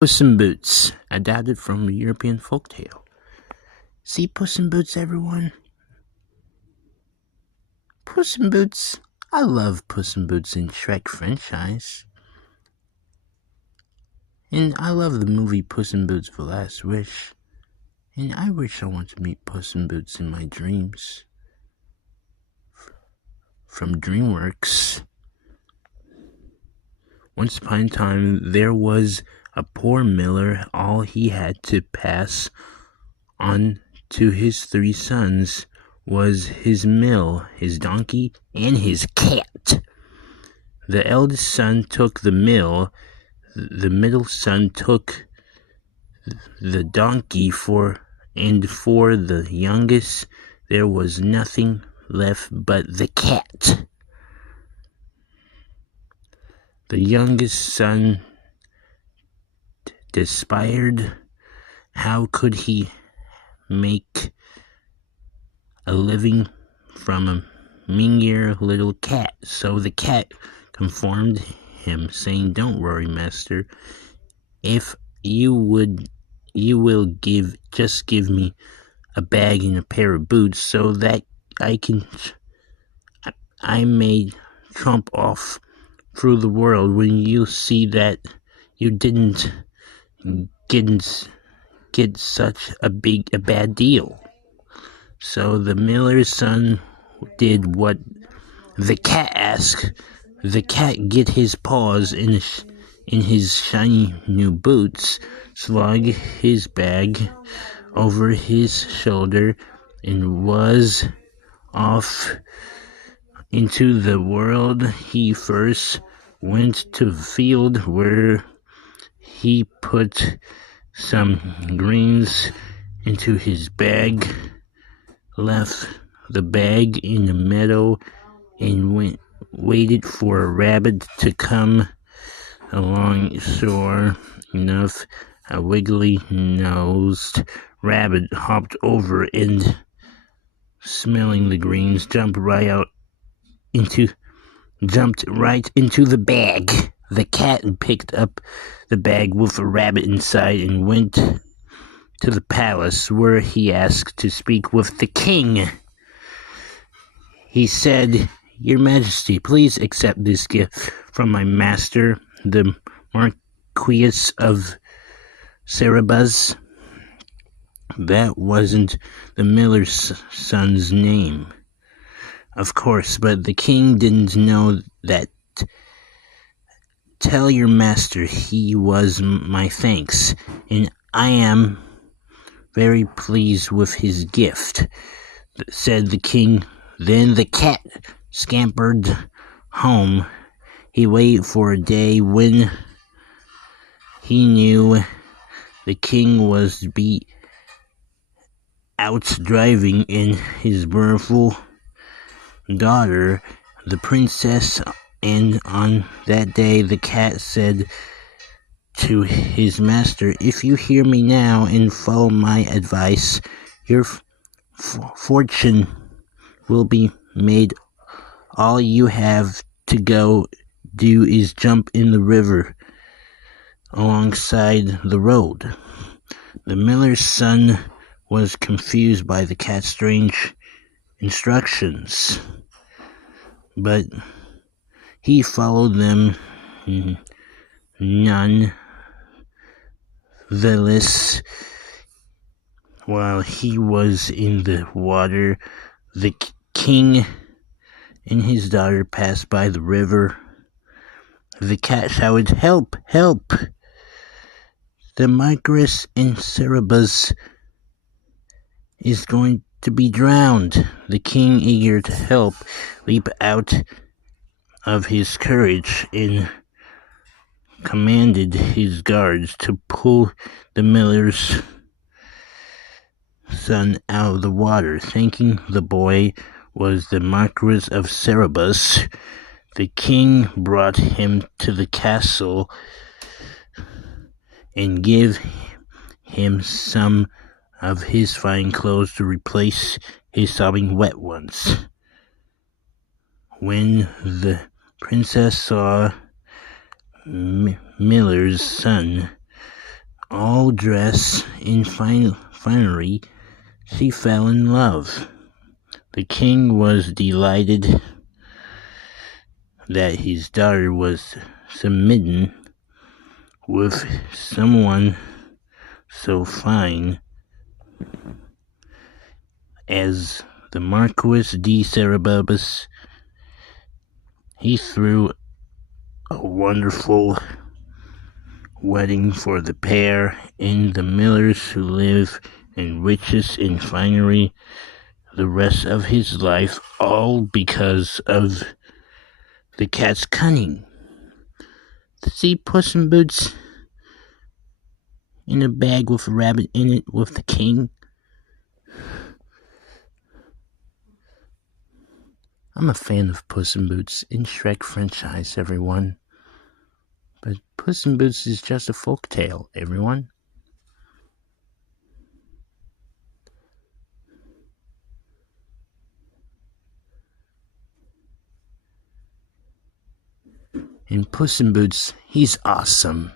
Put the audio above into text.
Puss in Boots, adapted from a European folktale. See Puss in Boots, everyone? Puss in Boots. I love Puss in Boots in Shrek franchise. And I love the movie Puss in Boots The Last Wish. And I wish I want to meet Puss in Boots in my dreams. From DreamWorks. Once upon a time, there was a poor miller. All he had to pass on to his 3 sons was his mill, his donkey, and his cat. The eldest son took the mill, the middle son took the donkey, and for the youngest there was nothing left but the cat. The youngest son despaired. How could he make a living from a meager little cat? So the cat conformed him, saying, "Don't worry, master. If you will just give me a bag and a pair of boots, so that I may tromp off through the world when you see that you didn't get such a bad deal." So the miller's son did what the cat asked. The cat get his paws in his shiny new boots, slung his bag over his shoulder, and was off into the world. He first went to the field, where he put some greens into his bag, left the bag in the meadow, and waited for a rabbit to come along. Sure enough, a wiggly-nosed rabbit hopped over and, smelling the greens, jumped right into the bag. The cat picked up the bag with a rabbit inside and went to the palace, where he asked to speak with the king. He said, "Your Majesty, please accept this gift from my master, the Marquis of Cerebus." That wasn't the miller's son's name, of course, but the king didn't know that. "Tell your master he was my thanks, and I am very pleased with his gift," said the king. Then the cat scampered home. He waited for a day when he knew the king was out driving in his beautiful daughter, the princess. And on that day, the cat said to his master, "If you hear me now and follow my advice, your fortune will be made. All you have to do is jump in the river alongside the road." The miller's son was confused by the cat's strange instructions, but he followed them nonetheless. While he was in the water, the king and his daughter passed by the river. The cat shouted, "Help! Help! The Marquis in Cerebus is going to be drowned." The king, eager to help, leaped out of his courage and commanded his guards to pull the miller's son out of the water. Thinking the boy was the Marquis of Cerebus, the king brought him to the castle and gave him some of his fine clothes to replace his sopping wet ones. When the princess saw miller's son, all dressed in finery, she fell in love. The king was delighted that his daughter was smitten with someone so fine as the Marquis de Cerebubus. He threw a wonderful wedding for the pair, and the millers who live in riches and finery the rest of his life, all because of the cat's cunning. See Puss in Boots in a bag with a rabbit in it with the king? I'm a fan of Puss in Boots and Shrek franchise, everyone. But Puss in Boots is just a folk tale, everyone. And Puss in Boots, he's awesome.